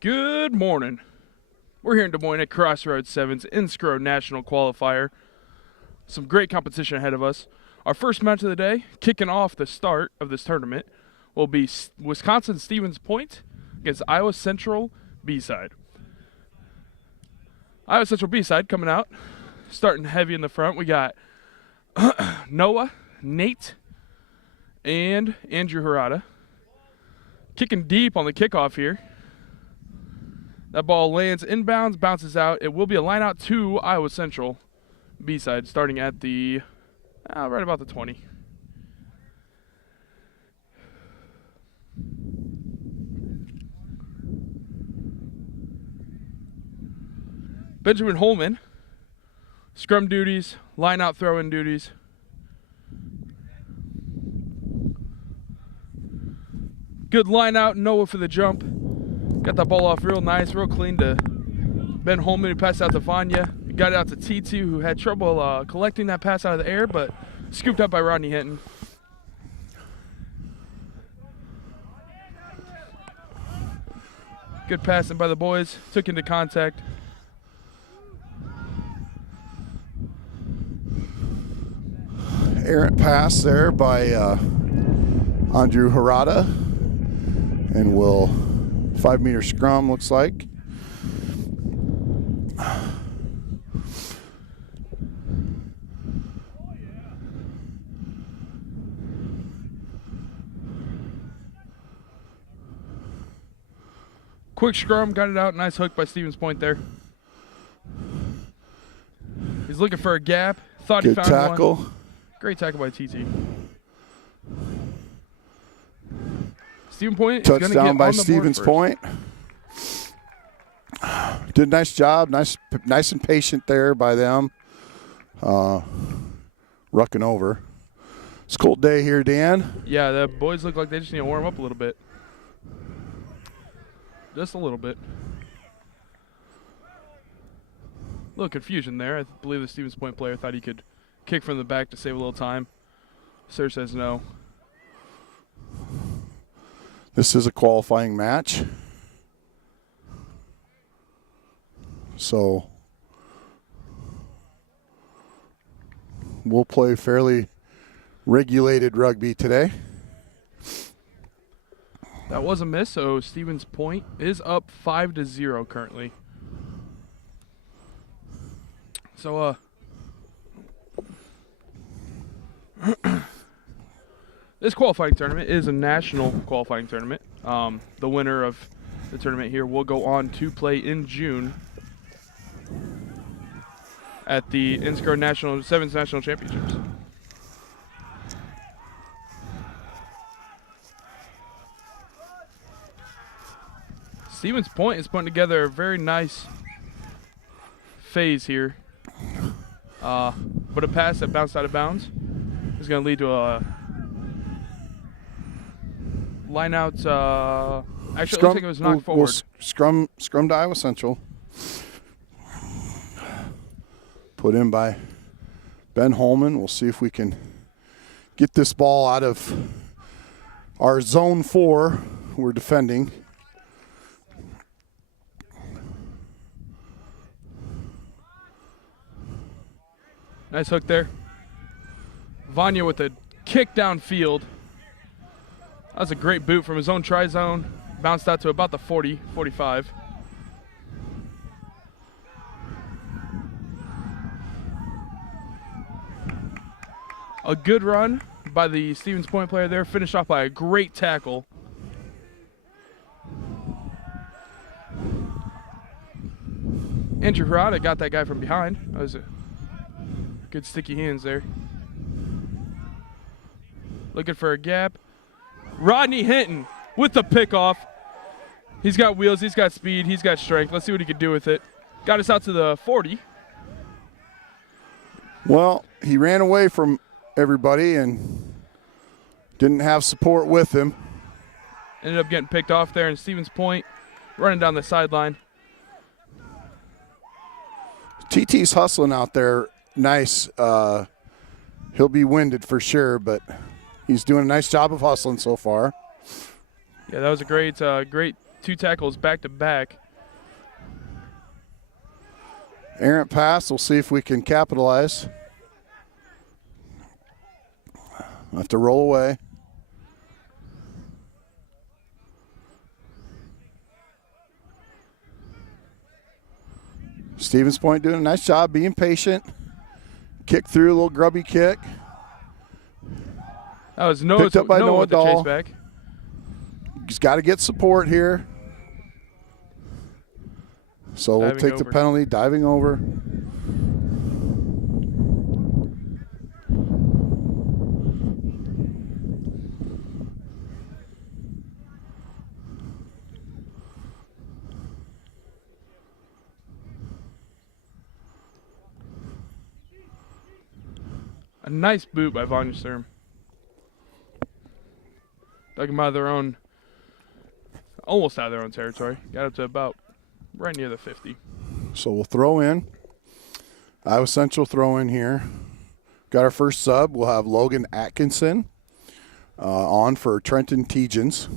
Good morning. We're here in Des Moines at Crossroad 7's Inscro National Qualifier. Some great competition ahead of us. Our first match of the day, kicking off the start of this tournament, will be Wisconsin Stevens Point against Iowa Central B-side. Iowa Central B-side coming out, starting heavy in the front. We got Noah, Nate, and Andrew Harada. Kicking deep on the kickoff here. That ball lands inbounds, bounces out. It will be a line out to Iowa Central B-side, starting at the right about the 20. Benjamin Holman, scrum duties, line out throw-in duties. Good line out, Noah for the jump. Got that ball off real nice, real clean to Ben Holman, who passed out to Vanya. Got it out to T2, who had trouble collecting that pass out of the air, but scooped up by Rodney Hinton. Good passing by the boys, took into contact. Errant pass there by Andrew Harada, and will 5-meter scrum looks like. Quick scrum, got it out. Nice hook by Stevens Point there. He's looking for a gap. Thought he Good found tackle. one. Great tackle by TT. Stevens Point is going to get Touchdown on by the Stevens board Point. Did a nice job. Nice and patient there by them. Rucking over. It's a cold day here, Dan. Yeah, the boys look like they just need to warm up a little bit. Just a little bit. A little confusion there. I believe the Stevens Point player thought he could kick from the back to save a little time. Sir says no. This is a qualifying match. So we'll play fairly regulated rugby today. That was a miss, so Stevens Point is up 5-0 currently. So, this qualifying tournament is a national qualifying tournament. The winner of the tournament here will go on to play in June at the Inscro Sevens National Championships. Stevens Point is putting together a very nice phase here. But a pass that bounced out of bounds is going to lead to a line out. Actually, it looks like it was knocked forward. Scrum to Iowa Central. Put in by Ben Holman. We'll see if we can get this ball out of our zone 4 we're defending. Nice hook there. Vanya with a kick downfield. That was a great boot from his own try zone. Bounced out to about the 40, 45. A good run by the Stevens Point player there. Finished off by a great tackle. Andrew Harada got that guy from behind. That was a good sticky hands there. Looking for a gap. Rodney Hinton with the pickoff. He's got wheels, he's got speed, he's got strength. Let's see what he can do with it. Got us out to the 40. Well, he ran away from everybody and didn't have support with him. Ended up getting picked off there in Stevens Point, running down the sideline. TT's hustling out there. Nice. He'll be winded for sure, but he's doing a nice job of hustling so far. Yeah, that was a great 2 tackles back to back. Errant pass. We'll see if we can capitalize. Have to roll away. Stevens Point doing a nice job being patient. Kick through, a little grubby kick. That was Noah, Picked up by Noah with the Dahl. chase back. He's got to get support here. So we'll take the penalty, diving over. A nice boot by Von Sturm. Dug them out of their own, almost out of their own territory. Got up to about right near the 50. So we'll throw in. Iowa Central throw in here. Got our first sub. We'll have Logan Atkinson on for Trenton Tegens.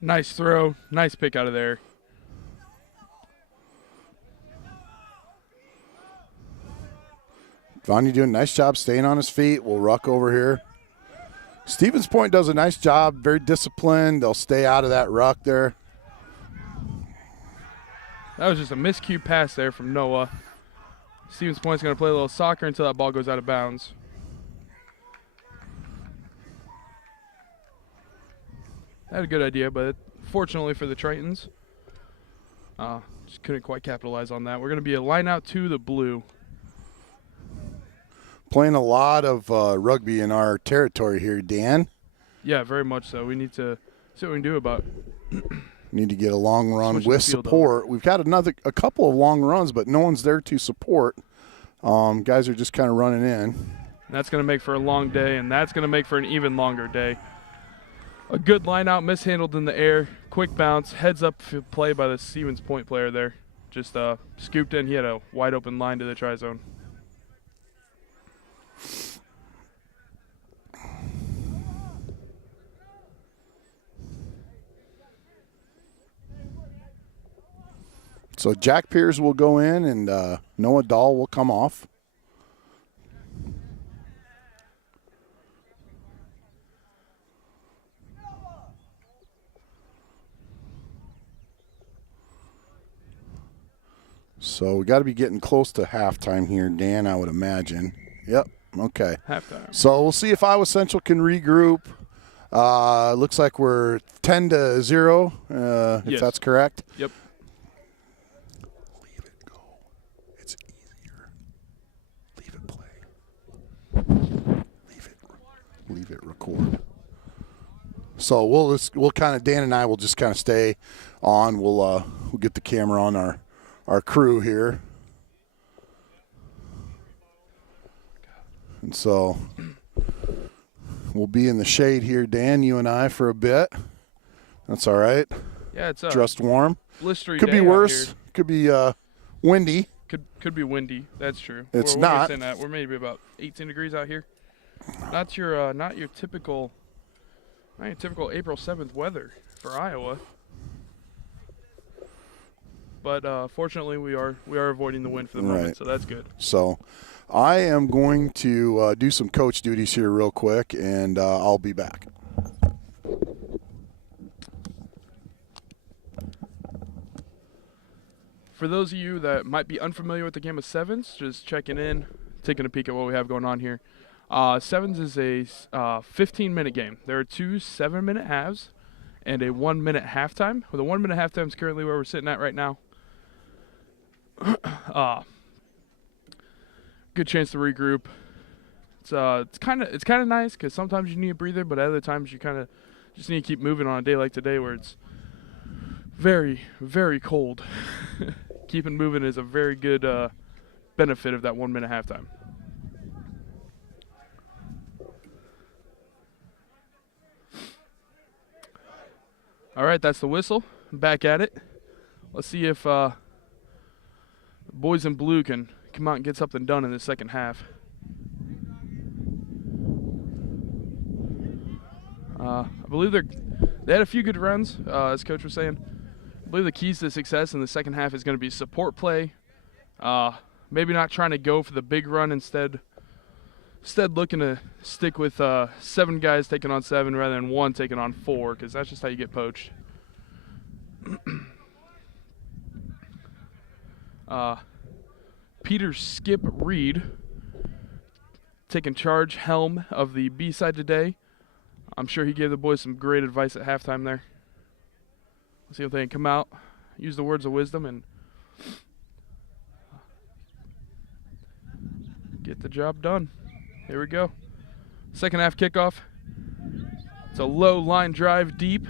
Nice throw. Nice pick out of there. Vanya doing a nice job staying on his feet. We'll ruck over here. Stevens Point does a nice job. Very disciplined. They'll stay out of that ruck there. That was just a miscue pass there from Noah. Stevens Point's going to play a little soccer until that ball goes out of bounds. Had a good idea, but fortunately for the Tritons, just couldn't quite capitalize on that. We're going to be a line out to the blue. Playing a lot of rugby in our territory here, Dan. Yeah, very much so. We need to see what we can do about it. Need to get a long run with support. We've got a couple of long runs, but no one's there to support. Guys are just kind of running in. And that's going to make for a long day, and that's going to make for an even longer day. A good line out, mishandled in the air, quick bounce, heads up play by the Stevens Point player there. Just scooped in. He had a wide open line to the try zone. So Jack Piers will go in, and Noah Dahl will come off. So we got to be getting close to halftime here, Dan, I would imagine. Yep, okay. Halftime. So we'll see if Iowa Central can regroup. Looks like we're 10-0, Yes. if that's correct. Yep. Leave it go. It's easier. Leave it play. Leave it record. So we'll kind of, Dan and I will just kind of stay on. We'll get the camera on our crew here. And so we'll be in the shade here, Dan, you and I, for a bit. That's all right. Yeah, it's dressed warm. Blistery Could day be worse. out here. Could be windy. Could be windy. That's true. It's we're not. Saying that. We're maybe about 18 degrees out here. Not your typical April 7th weather for Iowa. But fortunately, we are avoiding the wind for the moment, so that's good. So I am going to do some coach duties here real quick, and I'll be back. For those of you that might be unfamiliar with the game of sevens, just checking in, taking a peek at what we have going on here. Sevens is a 15-minute game. There are 2 7-minute halves and a 1-minute halftime. Well, the 1-minute halftime is currently where we're sitting at right now. Good chance to regroup. It's kind of nice because sometimes you need a breather, but other times you kind of just need to keep moving on a day like today where it's very, very cold. Keeping moving is a very good benefit of that 1-minute halftime. All right, that's the whistle. Back at it. Let's see if boys in blue can come out and get something done in the second half. I believe they had a few good runs, as Coach was saying. I believe the keys to success in the second half is going to be support play. Maybe not trying to go for the big run, instead looking to stick with 7 guys taking on 7 rather than 1 taking on 4, because that's just how you get poached. Peter Skip Reed taking charge helm of the B side today. I'm sure he gave the boys some great advice at halftime there. Let's see if they can come out, use the words of wisdom, and get the job done. Here we go. Second half kickoff. It's a low line drive deep.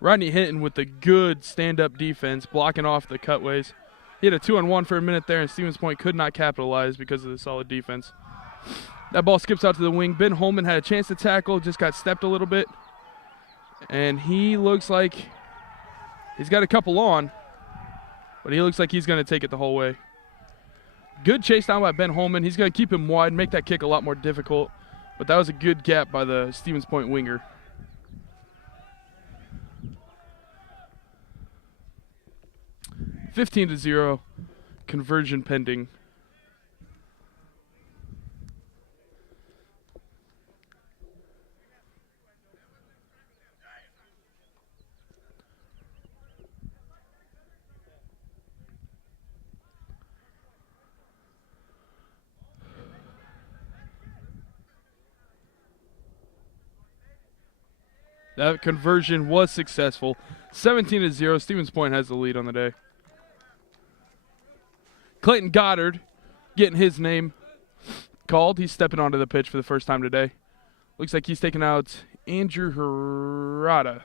Rodney Hinton with the good stand-up defense, blocking off the cutways. He had a 2-on-1 for a minute there, and Stevens Point could not capitalize because of the solid defense. That ball skips out to the wing. Ben Holman had a chance to tackle, just got stepped a little bit. And he looks like he's got a couple on, but he looks like he's going to take it the whole way. Good chase down by Ben Holman. He's going to keep him wide, make that kick a lot more difficult. But that was a good gap by the Stevens Point winger. (15-0), conversion pending. That conversion was successful. 17-0. Stevens Point has the lead on the day. Clayton Goddard getting his name called. He's stepping onto the pitch for the first time today. Looks like he's taking out Andrew Hirata.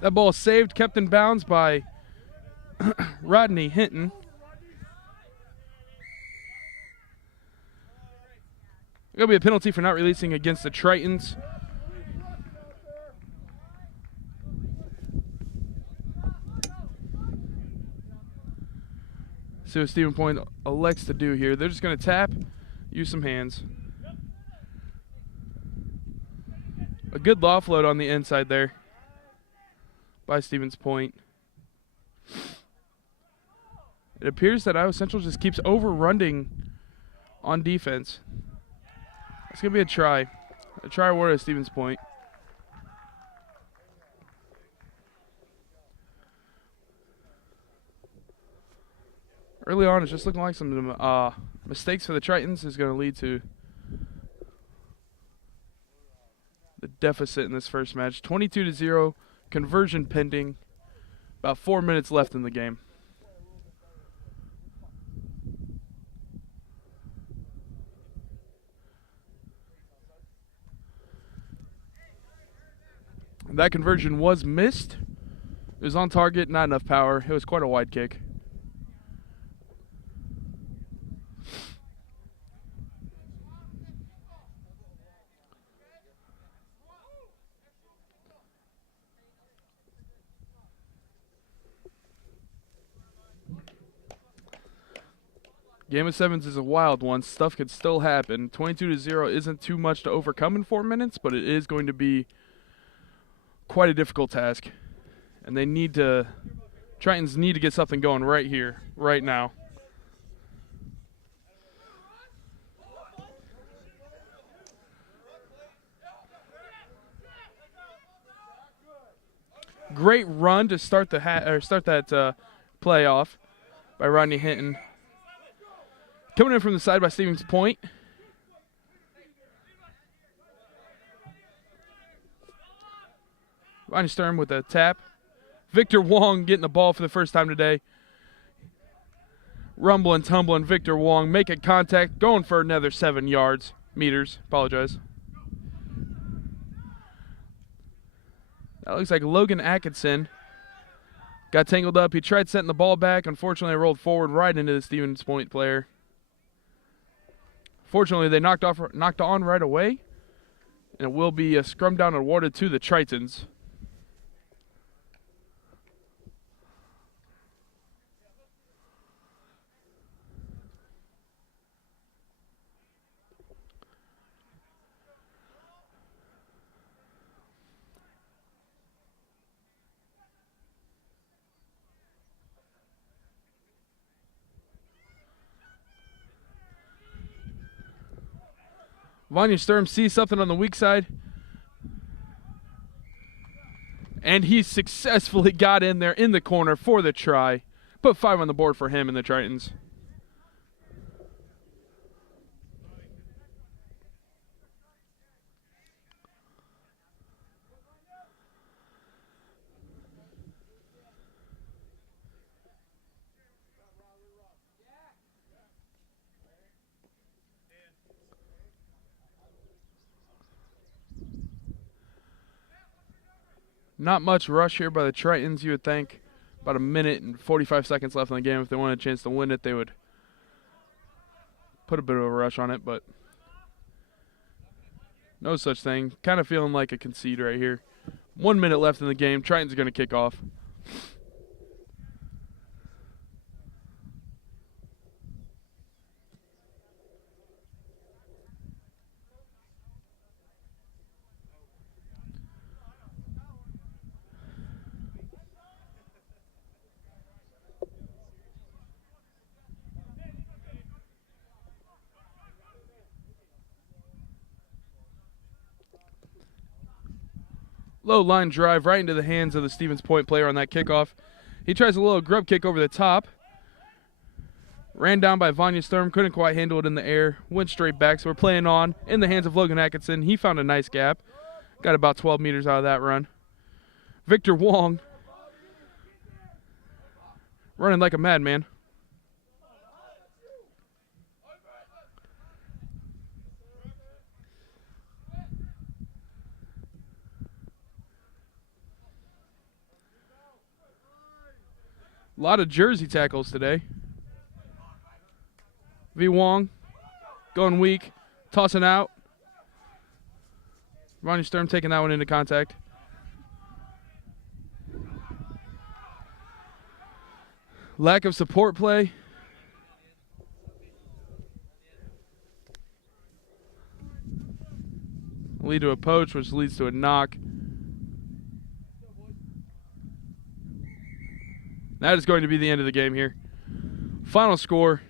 That ball saved, kept in bounds by Rodney Hinton. Going to be a penalty for not releasing against the Tritons. See what Stevens Point elects to do here. They're just going to tap, use some hands. A good offload on the inside there by Stevens Point. It appears that Iowa Central just keeps overrunning on defense. It's going to be a try award at Stevens Point. Early on, it's just looking like some mistakes for the Tritons is going to lead to the deficit in this first match. 22-0. Conversion pending. About 4 minutes left in the game. That conversion was missed. It was on target, not enough power. It was quite a wide kick. Game of sevens is a wild one. Stuff could still happen. 22-0 isn't too much to overcome in 4 minutes, but it is going to be quite a difficult task. And they need to, Tritons need to get something going right here, right now. Great run to start the start that play off by Rodney Hinton. Coming in from the side by Stevens Point. Vonnie Sturm with a tap. Victor Wong getting the ball for the first time today. Rumbling, tumbling, Victor Wong making contact, going for another 7 meters. Apologize. That looks like Logan Atkinson got tangled up. He tried setting the ball back. Unfortunately, it rolled forward right into the Stevens Point player. Fortunately, they knocked on right away, and it will be a scrum down awarded to the Tritons. Vonnie Sturm sees something on the weak side, and he successfully got in there in the corner for the try. Put 5 on the board for him and the Tritons. Not much rush here by the Tritons, you would think. About a minute and 45 seconds left in the game. If they wanted a chance to win it, they would put a bit of a rush on it, but no such thing. Kind of feeling like a concede right here. 1 minute left in the game. Tritons are going to kick off. Low line drive right into the hands of the Stevens Point player on that kickoff. He tries a little grub kick over the top. Ran down by Vonnie Sturm, couldn't quite handle it in the air. Went straight back, so we're playing on in the hands of Logan Atkinson. He found a nice gap. Got about 12 meters out of that run. Victor Wong running like a madman. A lot of jersey tackles today. V. Wong going weak, tossing out. Vonnie Sturm taking that one into contact. Lack of support play. Lead to a poach, which leads to a knock. That is going to be the end of the game here. Final score,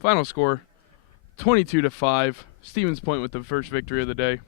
22-5. Stevens Point with the first victory of the day.